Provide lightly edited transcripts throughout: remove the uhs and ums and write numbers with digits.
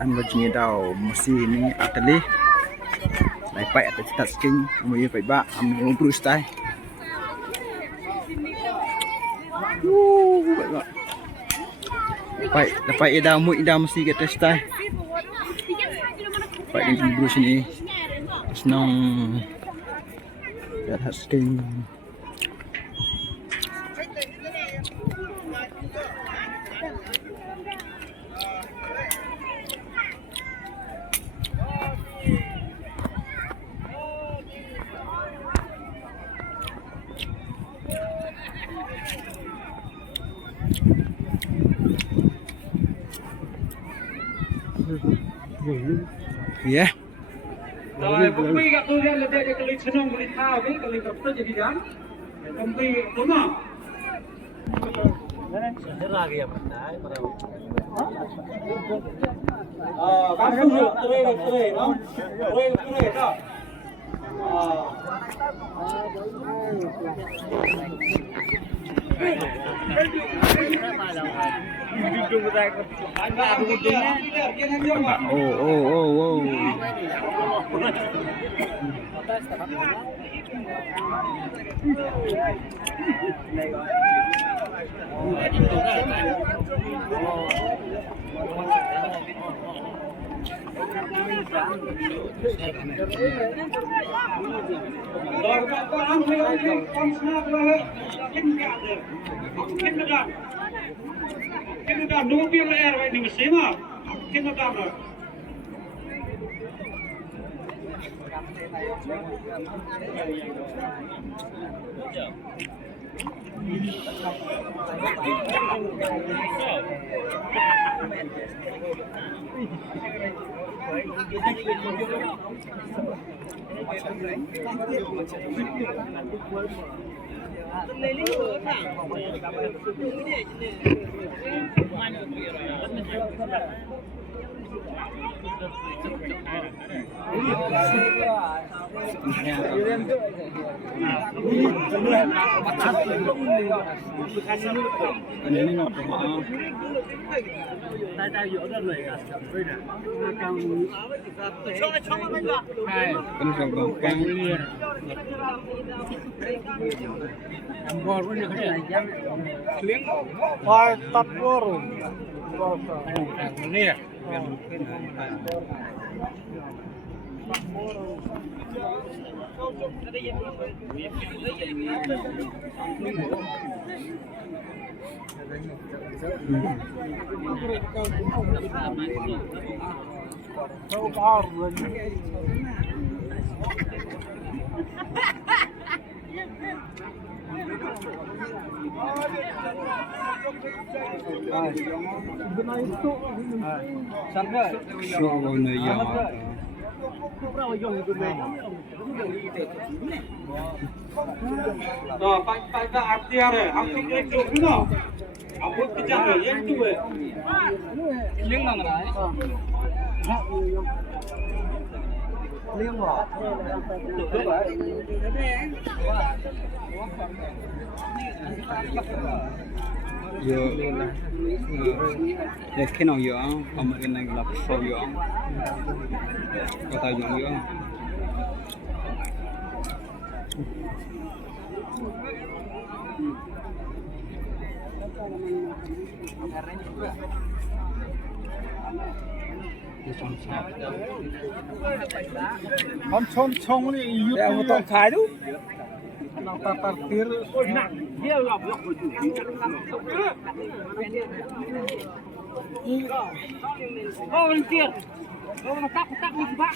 An bajinya daw mesin ni atali. Lepai atas touchscreen, ambil lepai ba, ambil Bruce tai. Lepai ida mu ida mesti ke test tai. Lepai ni Bruce ni. Senang lihat touchscreen. Ya. Kompi kat tu dia lebih dia kali senang beli tahu ni kali kapten jadi kan. Kompi rumah. Lagi ya pertai para. Kamu kere no. Kere dah. Oh. Kita dua biar air ini mesti mah. Kita dah. Ini not rumah. Pak arti ada, arti itu mana? Apa kerja yang tu? Ling mana? Ling apa? Yo, để khi nào yo, ông cái này là sâu yo, có tay yo yo. Con chong này yêu không tông khai đâu. Nó partir. Dia lọc oh, lentir. Oh, tak ni Pak.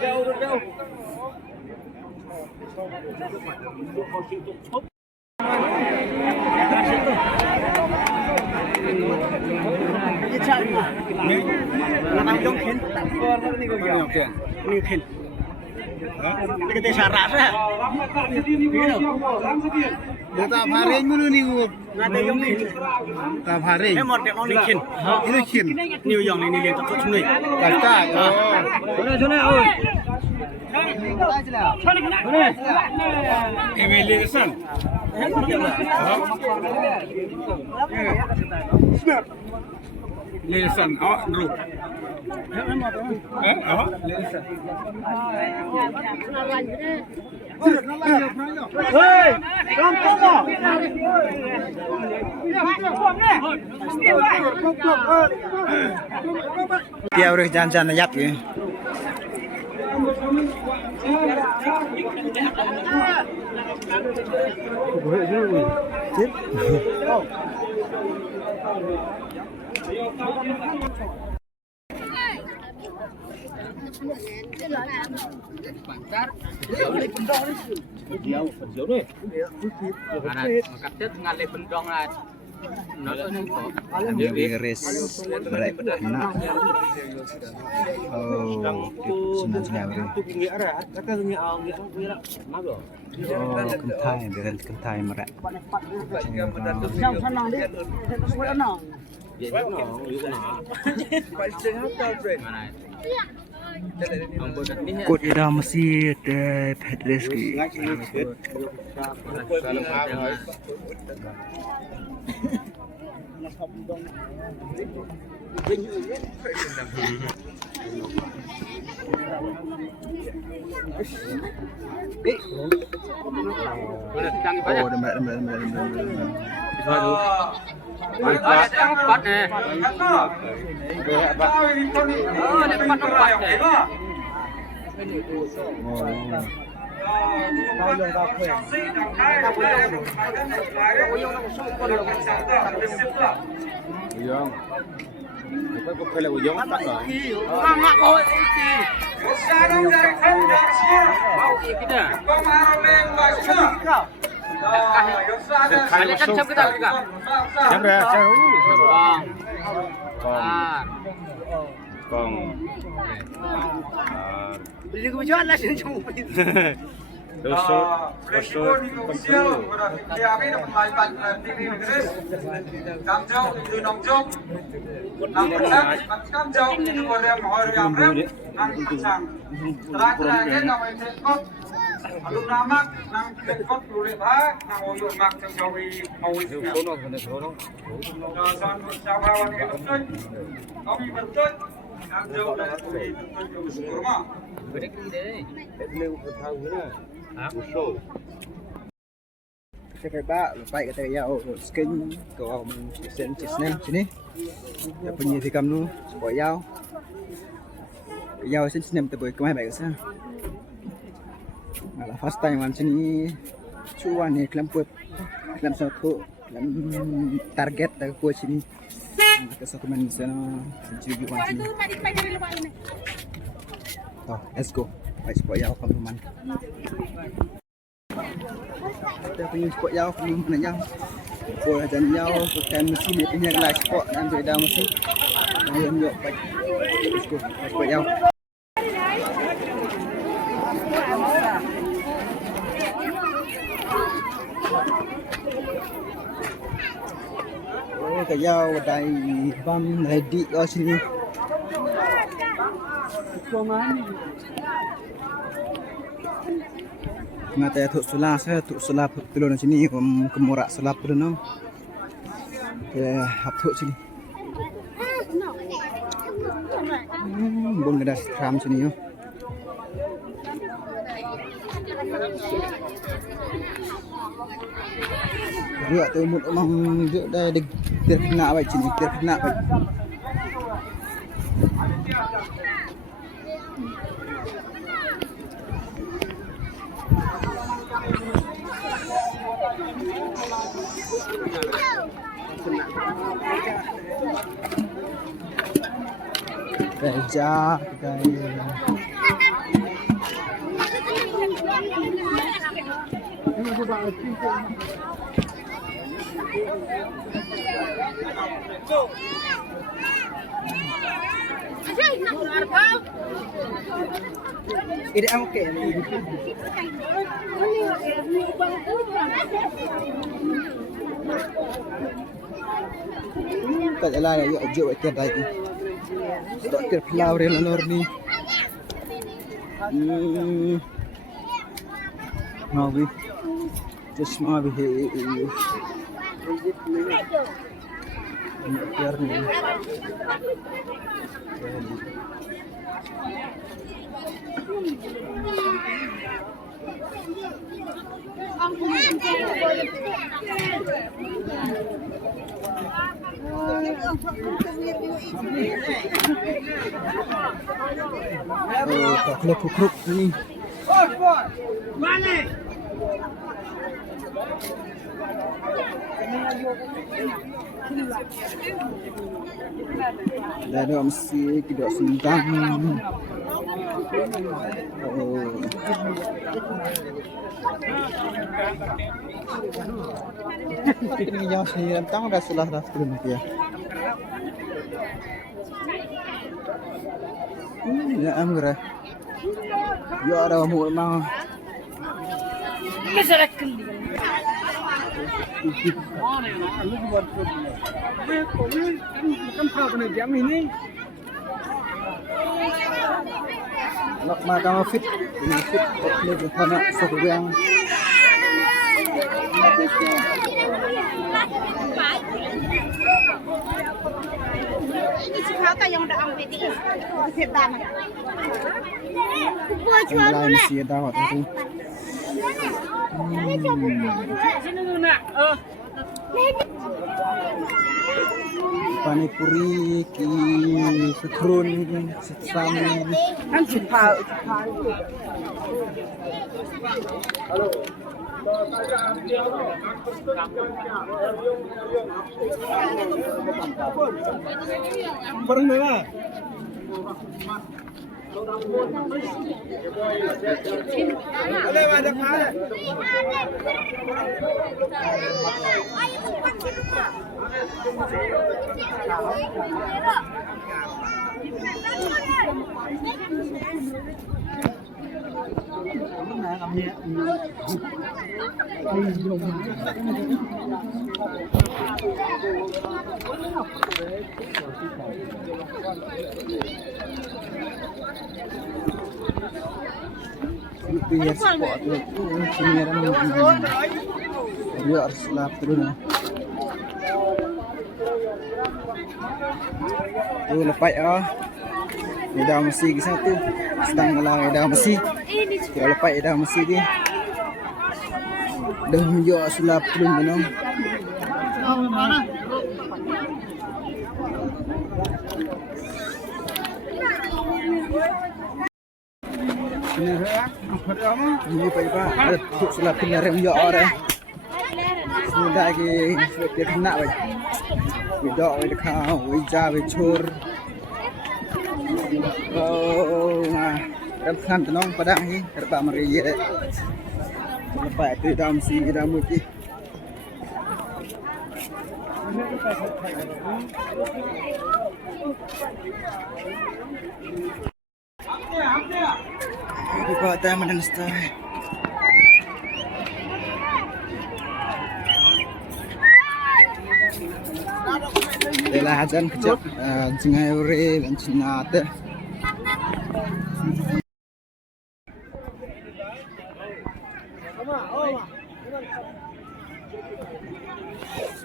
Jauh. Kita syarat dah. Dia tak haring dulu ni gua. Ngata yang ni. Tak haring. Emot dia ni kin. Ini kin. Ni yang ni dia tak sini. Tak. Sana oi. Sana. Ini lesan. Lilisan awak dulu. Awak lilisan. Hei, kampung mo. Dia udah jalan-jalan ayat ya. Beres berat nak. Oh, senang-senang Oh, kentai, beres kentai merak. Kod ida masih ada pedres ki. Oh, demam. Empat nih. Uyong. Kita kok pele uyong tak lah. Enggak kau iki. Mau iki dah. Kali kan jam kita juga. Jam berapa? Kong. Kong. Beli ke jual lah sini cuma. Rusuk penting. Alung namak nang lekot lulit ha nang oyun mak teng jawi awis ya. Son sabawan ke betul. Kami betul. Nang jauh dari betul kurma. Saya ba baik kata ya skin kau sen cisnem sini. Ya punya fikam nu buat yau. Yau sen cisnem tu boleh kemai baik sah. Malah first time macam ni cuan ni kelompok kelam satu target aku sini. Kita satu main sana sini macam ni. Oh, let's go. Baik sport yau teman-teman. Kita punya sport yau teman-teman yang boleh dan yau bukan mesin dia punya kelas sport dan beda mesin. Ayam yuk baik. Let's go. Sport yau. Oh, kayau dai bam ready kat sini. Ngata tu sulah saya tu sulah pelon sini kemurak sulah pelon. Ya, hapuk sini. Bung ada ram sini yo. Dia tu memang dia dah terkena baik sini, terkena baik. Kerja gaya. Ini okey. Tak jalan ya, jauh ke baik. Doktor flower lor ni. Nabi. चश्मा भी है प्यार नहीं kalau kukruk ini ada masih tidak sentang. Ini yang saya tentang dah salah daftar ya. Ya amgra. Ya ada mau mang. Lok makam fit, ini fit okle kana sebuang. Ini siapa yang udah ambil di setan? Lain sih dah waktu itu. Panipuri ki sekrun sesami kan cepat. Pernah. Ada ada kali. biar spot itu siniran dia harus lap terus tuh lepas dah mesti ke satu sedang ngelang dah mesti kalau lepas dah mesti dia dah menjual sulap terus benar ini pak ada sulap benar yang menjual orang sudah lagi dia kena baik video kau wija wicur nah kan tenong padang ni terba meriye lepas itu dah mesti dah mesti buka taman dan stay Ela hajan kejap jingai ure dan cinata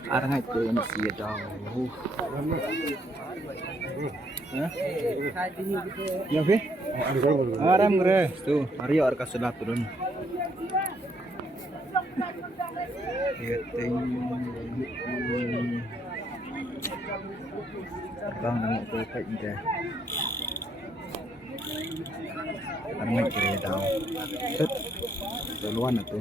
arang itu masih jauh ya fi aram gre tuh Mario arka sudah turun terbang dengan kulit ini karena kira tahu duluan itu